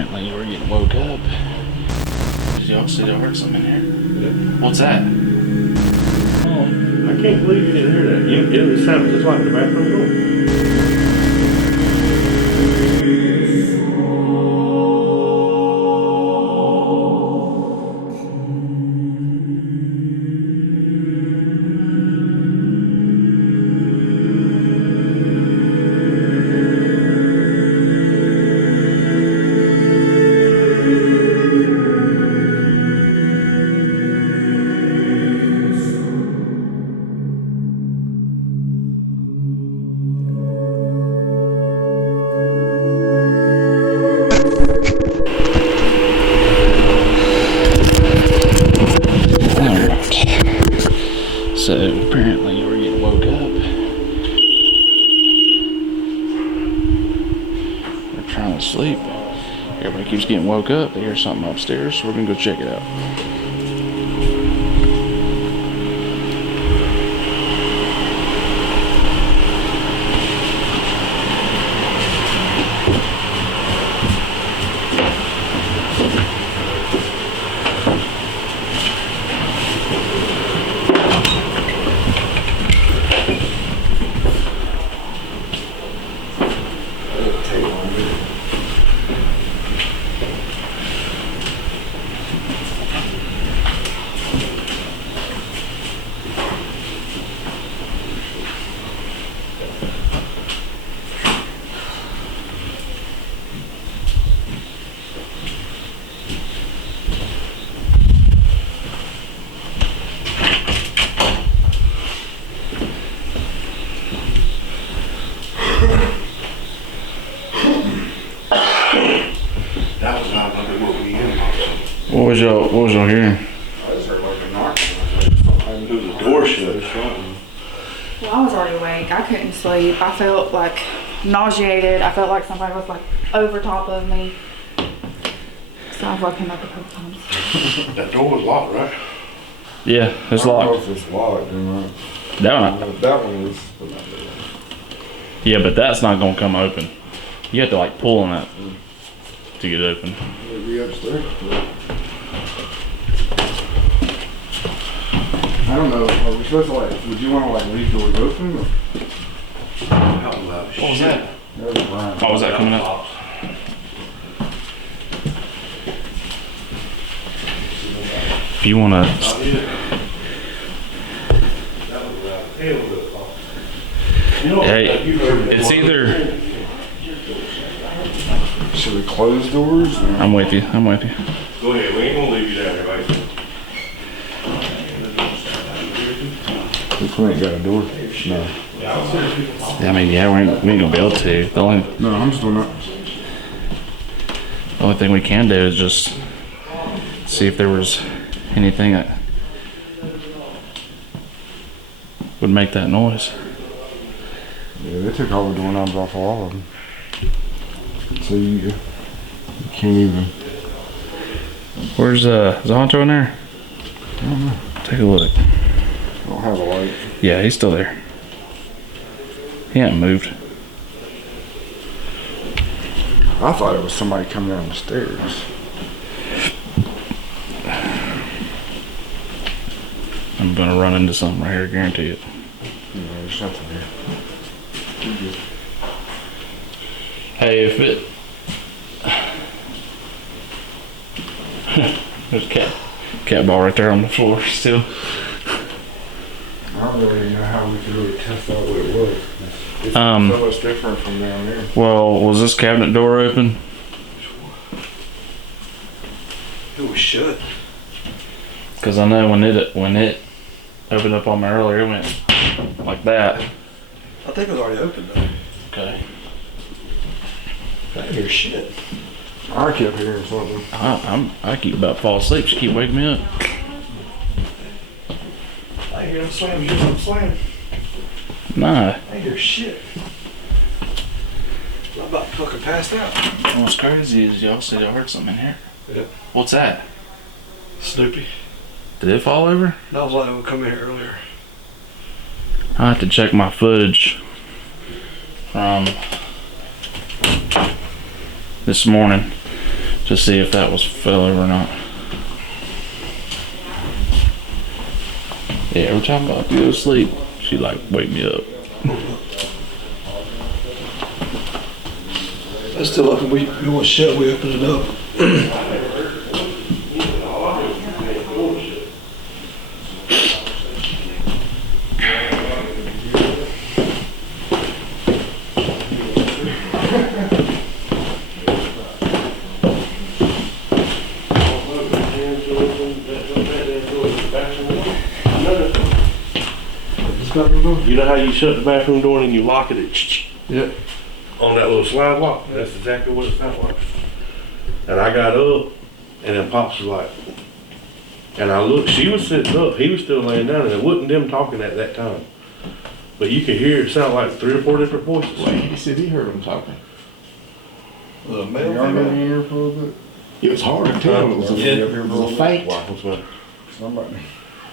Apparently we're getting woke up. Did y'all see I heard something in here? Yeah. What's that? Oh, I can't believe you didn't hear that. It sounded just like the bathroom door. So apparently we're getting woke up. We're trying to sleep. Everybody keeps getting woke up. They hear something upstairs, so we're gonna go check it out. That was not what we in. What was y'all hearing? I just heard like a knocking. I knew the door shut. Well, I was already awake. I couldn't sleep. I felt like nauseated. I felt like somebody was like over top of me. So I've woken up a couple times. That door was locked, right? Yeah, it's I don't know locked. if it's locked or not. That one. That one is. Yeah, but that's not gonna come open. You have to like pull on that to get it open. Maybe upstairs. I don't know. Are we supposed to like? Would you want to like leave doors open? Or? What was that? That was Brian. Oh, was that coming up? If you wanna, hey, it's either. Should we close doors? Or? I'm with you. I'm with you. Go ahead. We ain't gonna leave you down here, right? The clinic got a door? No. I mean, yeah, we ain't gonna be able to. The No, I'm just doing that. only thing we can do is just see if there was anything that would make that noise. Yeah, they took all the doorknobs off all of them. So you can't even. Where's Zonto in there? I don't know. Take a look. I don't have a light. Yeah, he's still there. He hasn't moved. I thought it was somebody coming down the stairs. I'm gonna run into something right here, guarantee it. No, there's nothing here. Hey, if it... There's a cat ball right there on the floor still. I don't really know how we could really test out what it was. It's so much different from down there. Well, was this cabinet door open? It was shut. Because I know when it opened up on me earlier, it went like that. I think it was already open though. Okay. I didn't hear shit. I kept hearing something. I keep about to fall asleep. She keep waking me up. I ain't hear him slam. You hear him slam? Nah. I ain't hear shit. I'm about fucking passed out. What's crazy is y'all said y'all heard something in here. Yeah. What's that? Snoopy. Did it fall over? That was like it would come in here earlier. I have to check my footage from this morning. to see if that was fell over or not. Yeah, every time I go to sleep, she like wake me up. That's still like we was shut, we opened it up. You know how you shut the bathroom door and then you lock it Yeah. on that little slide lock? That's exactly what it sounds like. And I got up, and then Pops was like, and I looked, she was sitting up, he was still laying down, and it wasn't them talking at that time. But you could hear it sound like 3 or 4 different voices. He said he heard them talking. Was it a Y'all male, been in female? here for a little bit? It was hard to tell. It was a, Yeah. it was a faint. Wow, what's that? Somebody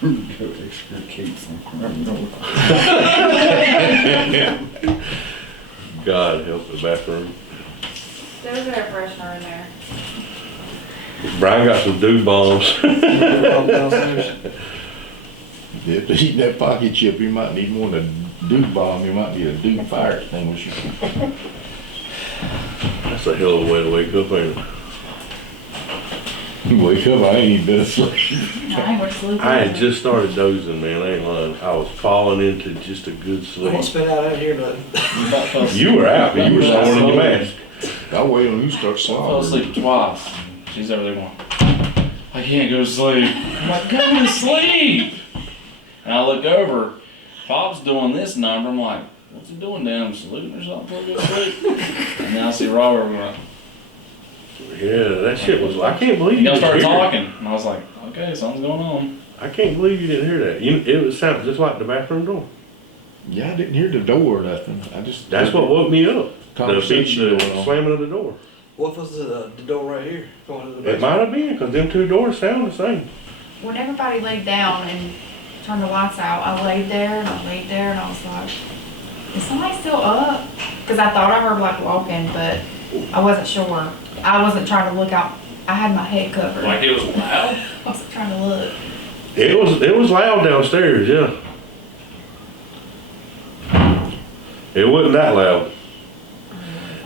go excrete some crap. God help the bathroom. There's air freshener in there. Brian got some dew bombs. If he's eating that pocket chip, you might need more than a dew bomb. You might need a dew fire extinguisher. That's a hell of a way to wake up, ain't it? You wake up, I ain't even been asleep. I ain't going to sleep. I had just started dozing, man. I ain't lying. I was falling into just a good I sleep. won't spit out here nothing. You were out, but you were snoring in your mask. I'll wait on you start I fell slobbering. asleep twice. She's over there going, I can't go to sleep. I'm like, go to sleep. And I look over, Pop's doing this number. I'm like, what's he doing down saluting or something? Go to sleep. And then I see Robert going, Yeah, that shit was. I can't believe you you gotta didn't start hear it. talking. And I was like, okay, something's going on. I can't believe you didn't hear that. It was sounded just like the bathroom door. Yeah, I didn't hear the door or nothing. I just. That's what woke me up. Conversation The going on. slamming of the door. What was the door right here? Going to the It basement? might have been because them 2 doors sound the same. When everybody laid down and turned the lights out, I laid there and I laid there and I was like, is somebody still up? Because I thought I heard like walking, but I wasn't sure. I wasn't trying to look out. I had my head covered. Like it was loud. I wasn't trying to look. It was loud downstairs, yeah. It wasn't that loud.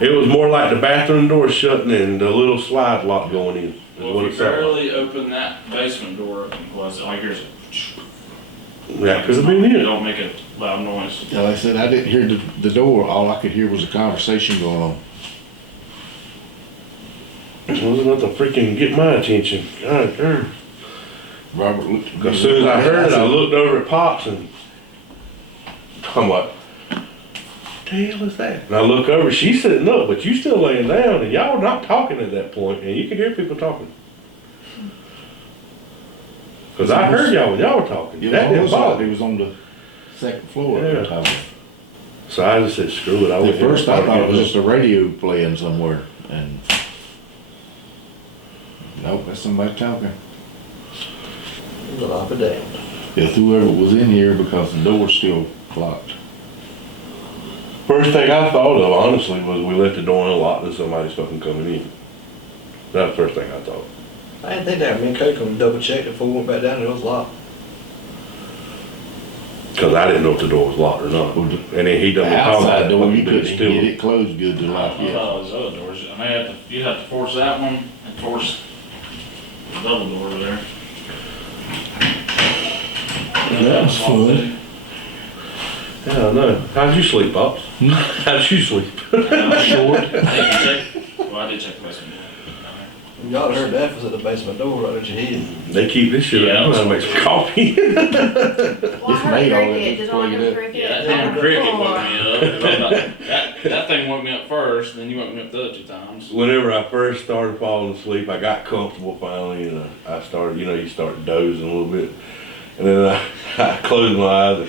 It was more like the bathroom door shutting and the little slide lock going in. Is Well, what if it you sounded like. barely opened that basement door, was it like here's That could have been it it. don't make a loud noise. Yeah, like I said, I didn't hear the door. All I could hear was a conversation going on. It wasn't enough to freaking get my attention. God damn. Robert looked at me. As soon as I heard it, I looked over at Pops and I'm like, what the hell is that? And I look over, she's sitting up, but you still laying down and y'all not talking at that point, and you can hear people talking. Cause I heard y'all when y'all were talking. It was That didn't almost like bother he me. was on the second floor at Yeah. the time. So I just said, screw it. I At went first I thought it was just a a radio playing somewhere, and nope, that's somebody talking. It was up and down. If whoever was in here, because the door's still locked. First thing I thought of, honestly, was we left the door unlocked and somebody's fucking coming in. That's the first thing I thought. I didn't think that. Me and Kate come and double checked before we went back down and it was locked. Cause I didn't know if the door was locked or not. Well, And then he The done been talking outside about door, you fucking couldn't dude get still. it closed good to lock I yet. thought it was other doors. I mean, you'd have to force that one and force the double door over there. That was fun. Yeah, I know. How'd you sleep, Pops? How'd you sleep? Short. Well, I did check the basement door. Y'all heard that was at the basement door right at your head. They keep this shit Yeah, up. I'm gonna make some coffee. Well, I It's heard made all cricket. that Did all before you hear did. cricket? Yeah, that damn cricket woke me up. 'Cause I thought, that thing woke me up first, then you woke me up the other 2 times. Whenever I first started falling asleep, I got comfortable finally, and I started, you start dozing a little bit. And then I closed my eyes, and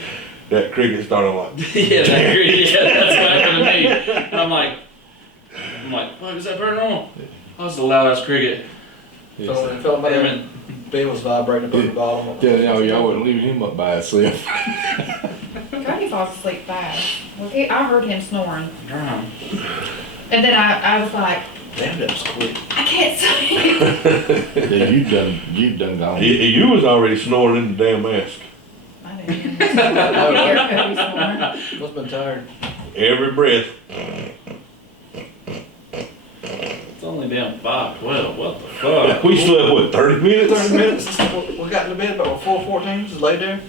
that cricket started like, Yeah, that's what happened to me. And I'm like, what was that paranormal? That was the loudest cricket. Felt like Damn my it. bed was vibrating up at the bottom. Tell y'all wasn't leaving him up by himself. Cody falls asleep fast. Well, I heard him snoring. Darn. And then I was like, Damn, that was quick. I can't sleep. Yeah, you've done gone. You was already snoring in the damn mask. I didn't even hear Cody snoring. Must've been tired. Every breath. It's only damn 5:12. What the fuck? We slept, what, 30 minutes? 30 minutes. We got into bed about 4:14. Just laid there.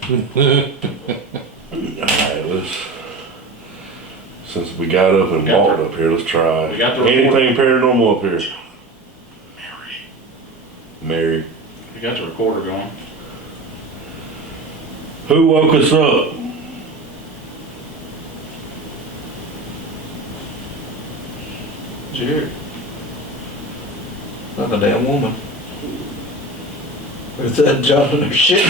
Alright, since we got up and walked up here, let's try We got the anything paranormal up here. Mary. We got the recorder going. Who woke us up? Jerry. Like a damn woman. With that job in her shit.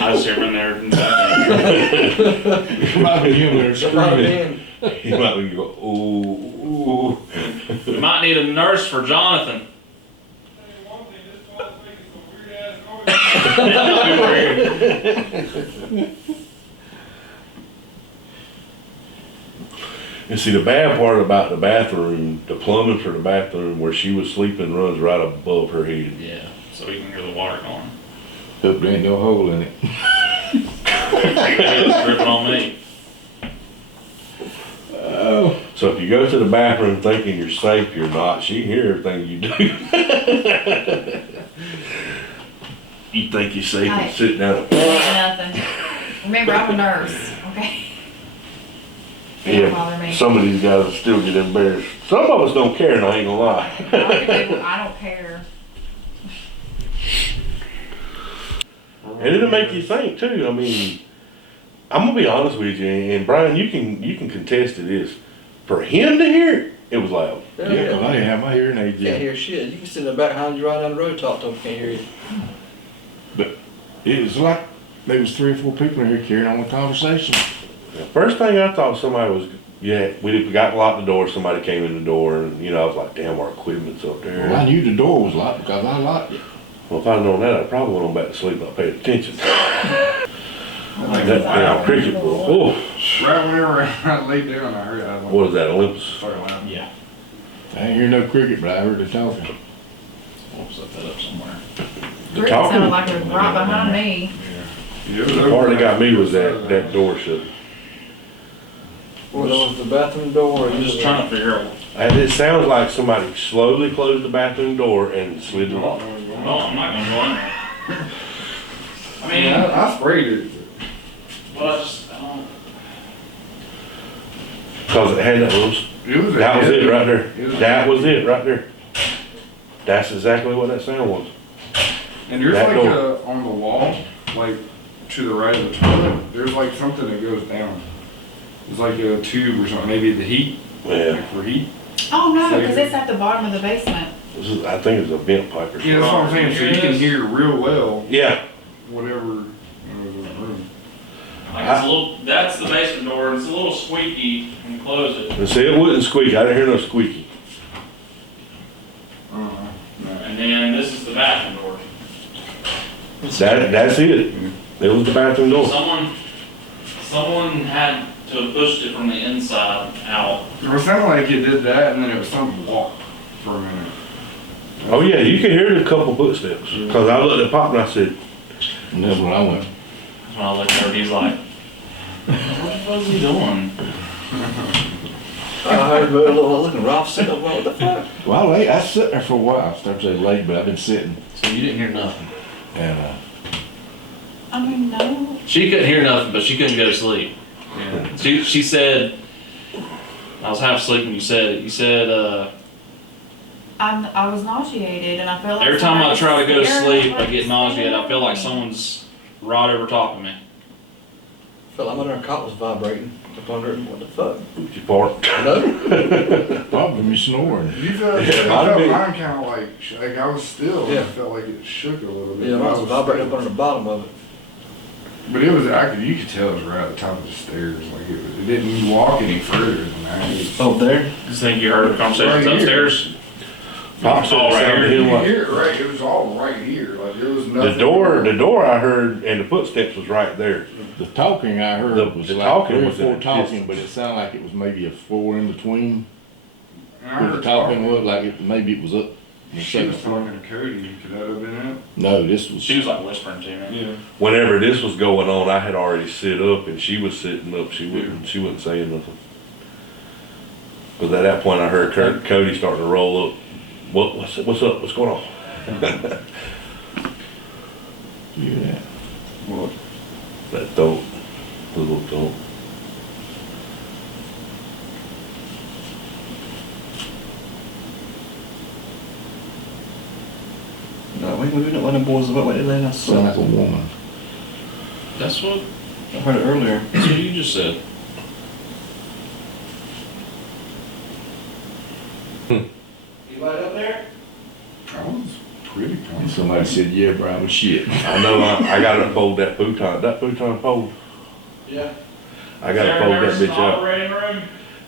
I was sitting there in the bathroom. Might be you there Somebody screaming. in. He might be go, ooh. We might need a nurse for Jonathan. That'd be weird. And see, the bad part about the bathroom, the plumbing for the bathroom where she was sleeping runs right above her head. Yeah, so we can hear the water going. Hope there ain't no hole in it. It's dripping on me. Oh. So if you go to the bathroom thinking you're safe, you're not. She can hear everything you do. You think you're safe and Right. sit down. Nothing. Remember, I'm a nurse, okay? It don't bother me. Some of these guys still get embarrassed. Some of us don't care, and I ain't gonna lie. I don't care. And it'll make you think too. I mean, I'm gonna be honest with you, and Brian, you can contest to this. For him to hear it, it was loud. Yeah, 'cause I didn't have my hearing aid Can't yet. hear shit. You can sit in the back behind you right down the road, talk to them, can't hear you. It was like there was 3 or 4 people in here carrying on a conversation. The first thing I thought somebody was, we got locked the door. Somebody came in the door, and I was like, damn, our equipment's up there. Well, I knew the door was locked because I locked it. Well, if I'd known that, I probably went on back to sleep. Not paid attention. Like, That damn cricket. Oh, right whenever I laid down, I heard that. what is that, Olympus? Started laughing. Yeah. I ain't hear no cricket, but I heard it talking. We'll set that up somewhere. The It sounded talking. like it was right behind me. Yeah, it was The over part that there. got me was that door shut. Well, that was the bathroom door. Or I'm just trying to figure out. And it sounds like somebody slowly closed the bathroom door and slid the lock. No, I'm not gonna go in there. I mean, I sprayed it. well, I don't. Cause it had that little, that was it right there. That was it right there. That's exactly what that sound was. And there's that like door. on the wall, like to the right of the toilet, there's like something that goes down. It's like a tube or something, maybe the heat, Yeah, like for heat. Oh, no, because it's at the bottom of the basement. I think it's a vent pipe or Yeah, something. that's what I'm saying, so you can hear real well Yeah, whatever is in the room. Like it's a little. That's the basement door. It's a little squeaky when you close it. and see, it wouldn't squeak. I didn't hear no squeaky. No. And then this is the bathroom door. That's it. It was the bathroom door. Someone had to have pushed it from the inside out. It was sounding like it did that, and then it was something walked for a minute. Oh yeah, you could hear the couple footsteps. Cause I looked at Pop and I said, And that's when I went. When I looked over, he's like, "What the fuck is he doing?" I heard a little looking Ralph sitting up. What the fuck? Well, I sat there for a while. I started to say late, but I've been sitting. So you didn't hear nothing. And I mean, no. She couldn't hear nothing, but she couldn't go to sleep. Yeah. She said, I was half asleep when you said it. You said, I was nauseated and I felt like every time I somebody try to go to staring sleep, I get nauseated. I feel like me. someone's right over top of me. Felt like my darn cot was vibrating up under it. What the fuck? you part. No. probably me snoring. You felt, Yeah, I might have felt been. mine kind of like I was still, and Yeah. I felt like it shook a little bit. Yeah, but I mine was vibrating up still. under the bottom of it. But it was, you could tell it was right at the top of the stairs. Like it didn't walk any further than that. It was, Oh, there. You think you heard the conversations Right here. upstairs? Pop said All it right sounded to here. him you like, could hear it right. It was all right here. Like there was nothing. the door I heard and the footsteps was right there. The talking I heard The was talking like 3 or was in 4 a talking, distance. but it sounded like it was maybe a 4 in between. And I Where the heard talking was, like maybe it was up the She second was floor. talking to Cody. Could that have been it? No, this was. She was like whispering to me. Yeah. Whenever this was going on, I had already sit up and she was sitting up. She wasn't saying nothing. Because at that point I heard Cody starting to roll up. What's up? What's going on? Yeah. What? That thump. The little thump. No, we didn't want the boys about what they let us. Sound like a woman. That's what I heard it earlier. you just said. You light up there? That was pretty And cool. somebody said, yeah, Brian, was shit. I know. I gotta fold that futon. That futon fold. Yeah. I gotta fold that bitch up. Room?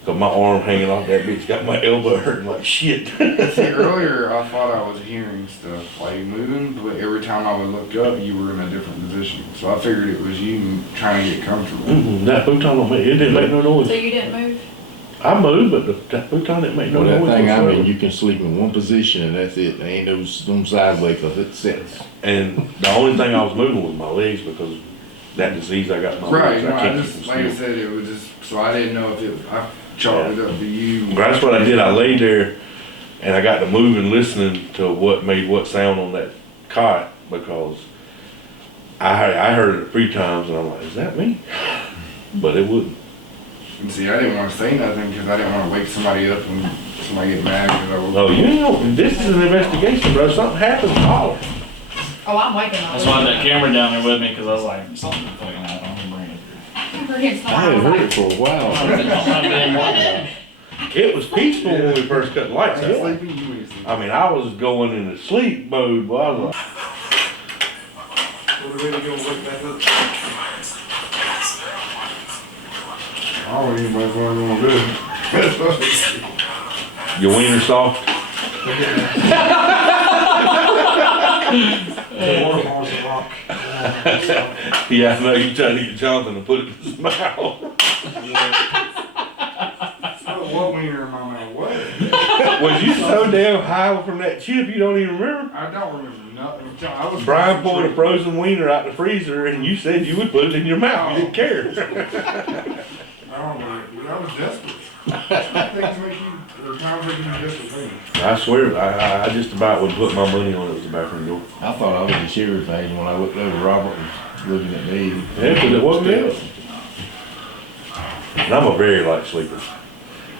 Cause my arm hanging off that bitch got my elbow hurting like shit. See, earlier I thought I was hearing stuff like moving, but every time I would look up, you were in a different position. So I figured it was you trying to get comfortable. That futon don't make, it didn't make no noise. So you didn't move? I moved, but that futon didn't make no Well, that noise. thing, I whatsoever. mean, you can sleep in one position and that's it. There ain't no sideways because it sets. And the only thing I was moving was my legs because that disease I got in my Right, legs. no, I I can't just, keep like I them still. said, it was just, so I didn't know if it, I chalked it up to you. Well, that's what I did. I laid there and I got to moving, listening to what made what sound on that cot because I heard it 3 times and I'm like, is that me? But it wouldn't. And see, I didn't want to say nothing because I didn't want to wake somebody up and somebody get mad because I was. Oh, you know, this is an investigation, bro. Something happens, holler. Oh, I'm waking up. That's why I had that camera down there with me because I was like, something fucking happened. I'm gonna bring it. Forget I hadn't heard it for a while. It was peaceful when we first cut the lights I was out. sleeping, you ain't sleeping. I mean, I was going into sleep mode, but I was like, What are we gonna wake back up? I don't even know what I'm gonna do. your wiener soft. Yeah, I know you trying to get Jonathan to put it in his mouth. What wiener in my mouth? What? Was you so damn high from that chip you don't even remember? I don't remember nothing. I was Brian pulled a frozen wiener out the freezer and you said you would put it in your mouth. You didn't care. I don't know, dude. I was desperate. Things make you, or times make you do desperate things. I swear, I just about would put my money on it was the bathroom door. I thought I was a sheriff agent when I looked over. Robert was looking at me. Yeah, because it wasn't it. And I'm a very light sleeper.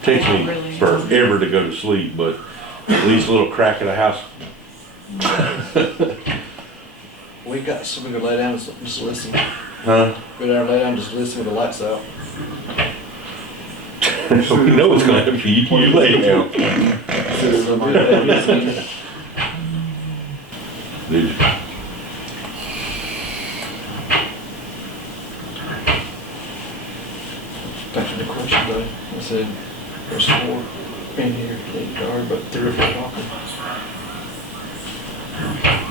Takes me Really? forever to go to sleep, but at least a little crack of the house. We got, so we could lay down and just listen. Huh? Go down, lay down, just listen with the lights out. We know it's gonna be you lay down. So we lay down, listen. Dude, Back to the question though, I said, there's 4 in here, or about 3 or 4 walking.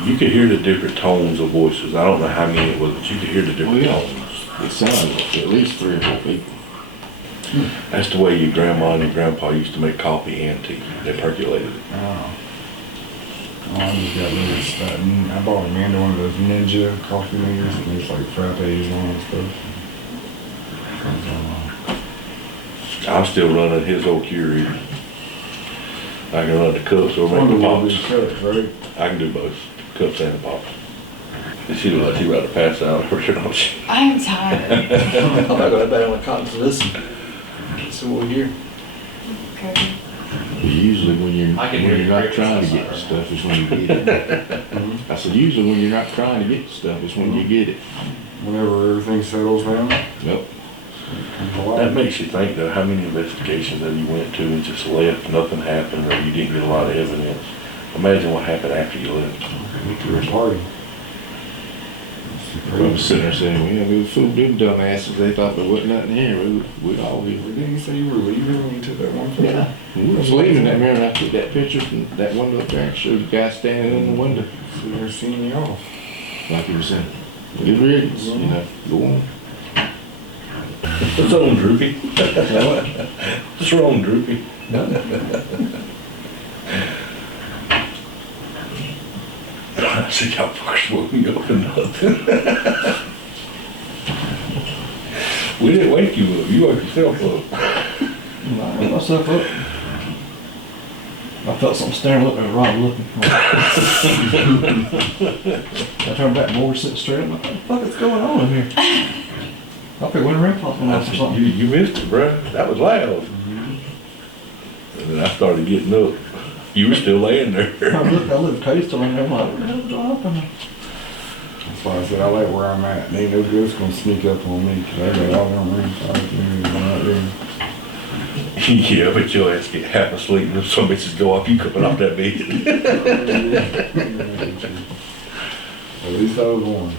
you could hear the different tones of voices. I don't know how many it was, but you could hear the Well, different yeah, tones. it sounded like at least 3 or 4 people. That's the way your grandma and your grandpa used to make coffee and tea. They percolated it. Oh. I just got rid of stuff. I bought Amanda one of those Ninja coffee makers and it's like frappes and stuff. I'm still running his old Keurig. I can run the cups or make the pops. Cups, right? I can do both, cups and the pops. She looked like she about to pass out or don't she? I am tired. I'm not going to bed on the cotton to listen. So we'll hear. Okay. But usually when you're, I can when hear you're the not crickets trying to get the outside. stuff is when you get it. I said, usually when you're not trying to get the stuff is when you get it. Whenever everything settles down. Yep. That makes you think though, how many investigations that you went to and just left, nothing happened, or you didn't get a lot of evidence. Imagine what happened after you left. Went to a party. I was sitting there saying, well, we fooled them dumbasses. They thought there wasn't nothing here. We'd all be. Didn't you say you were leaving when you took that one photo? Yeah. We was leaving that mirror and I took that picture from that window up there and showed the guy standing in the window. So they're seeing you off. Like he was saying, good riddance, you know, go on. What's wrong, Droopy? What's wrong, Droopy? I said, y'all fuckers woke me up or nothing. We didn't wake you up, you woke yourself up. I woke myself up. I felt something staring at me, Rob looking. I turned back, boy, sitting straight up. What the fuck is going on in here? I figured when ring popped went I off or said, something. you missed it, bro. That was loud. And then I started getting up. You were still laying there. I looked, Cody's still in there. I'm like, what the hell's going on here? That's why I said I like where I'm at. Ain't no ghost gonna sneak up on me, cause I got all them ring cards and everything right there. Yeah, but your ass get half asleep and if some bitches go off, you coming off that bed. At least I was warned.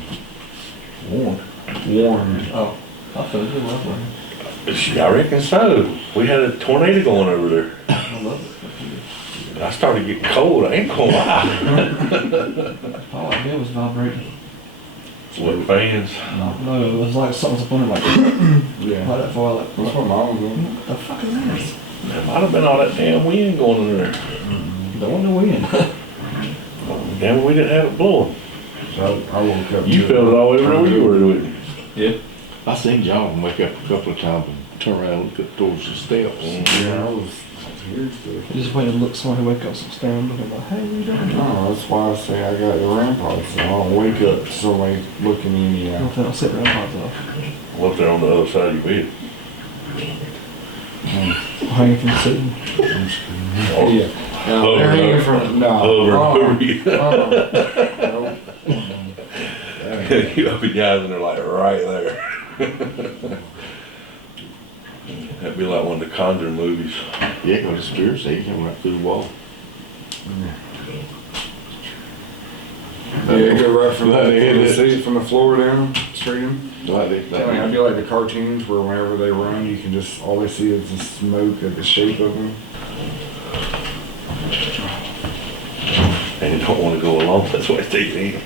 Warned. Warned. Oh, I feel good. I love it. I reckon so. We had a tornado going over there. I love it. I started getting cold, I ain't gonna lie. All I did was vibrating. What fans? No, it was like something's up on it, like, Yeah. like that far, like, That's what mom was doing. what the fuck is this? There might have been all that damn wind going in there. Don't want no wind. Damn, we didn't have it blowing. So I woke up. You to felt it all over there where you were doing. Yeah. I seen John wake up a couple of times and turn around and look up towards the steps. Yeah, I was hearing stuff. I just waited to look somebody wake up, some staring, looking like, hey, what you doing? No, that's why I say I got the ramparts, so I don't wake up to somebody looking in me I don't out. think I'll sit around pods off. Well, up there on the other side of your bed. Hanging from the ceiling. Yeah. No, they're hanging from, no. Over Uh-uh. over you. Nope. You open your eyes and they're like right there. That'd be like one of the Conjuring movies. Yeah, 'cause the spirits, they come right through the wall. Yeah, go right from Like they hit the it. seat, from the floor down, straight in. Like I mean, I'd be like the cartoons where whenever they run, you can just, all they see is the smoke at the shape of them. And you don't want to go along, that's why it's taking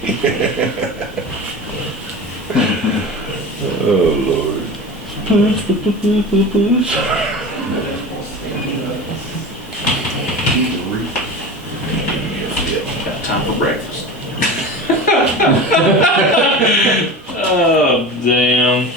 Oh, Lord. Got time for breakfast. Oh, damn.